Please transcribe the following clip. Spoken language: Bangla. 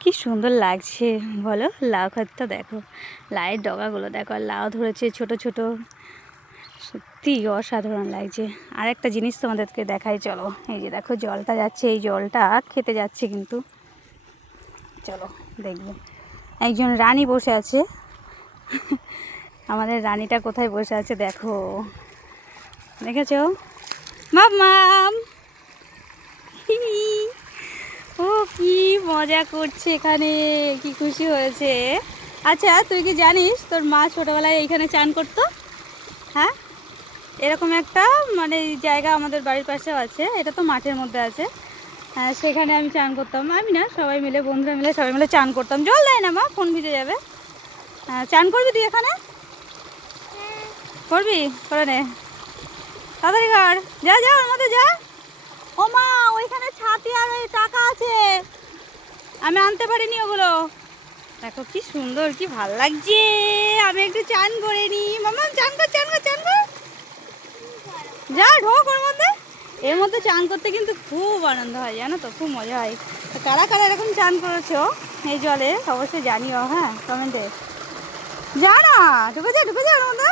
কি সুন্দর লাগছে বলো, লাউ ক্ষেতটা দেখো, লাউয়ের ডগাগুলো দেখো, আর লাউ ধরেছে ছোট ছোট, সত্যি অসাধারণ লাগছে। আর একটা জিনিস তোমাদেরকে দেখাই, চলো। এই যে দেখো জলটা যাচ্ছে, এই জলটা খেতে যাচ্ছে কিন্তু, চলো দেখবে। একজন রানী বসে আছে আমাদের রানীটা কোথায় বসে আছে দেখো, দেখেছো? মাম, ও কি মজা করছে এখানে, কি খুশি হয়েছে। আচ্ছা তুই কি জানিস তোর মা ছোটোবেলায় এইখানে চান করতো? হ্যাঁ, এরকম একটা মানে জায়গা আমাদের বাড়ির পাশেও আছে, এটা তো মাঠের মধ্যে আছে। হ্যাঁ, সেখানে আমি চান করতাম, আমি না, সবাই মিলে, বন্ধুরা মিলে সবাই মিলে চান করতাম। জল দেয় না মা, ফোন ভিজে যাবে। হ্যাঁ, চান করবি তুই এখানে? করবি, করে নে, তাড়াতাড়ি কর, যা যা ওর মধ্যে যা। ও মা, ওইখানে ছাতি আর ওই টাকা আছে, আমি আনতে পারিনি ওগুলো। দেখো কি সুন্দর, কি ভাল লাগছে। আমি একটু চান করে নি, মামা চান কর, চান কর, চান কর, যা ঢোক ওর মধ্যে। এর মধ্যে চান করতে কিন্তু খুব আনন্দ হয়, জানো তো, খুব মজা হয়। কারা কারা এরকম চান করেছো এই জলে অবশ্যই জানিও, হ্যাঁ, কমেন্টে। যা না, ঢুকে যা, ঢুকে যা ওর মধ্যে।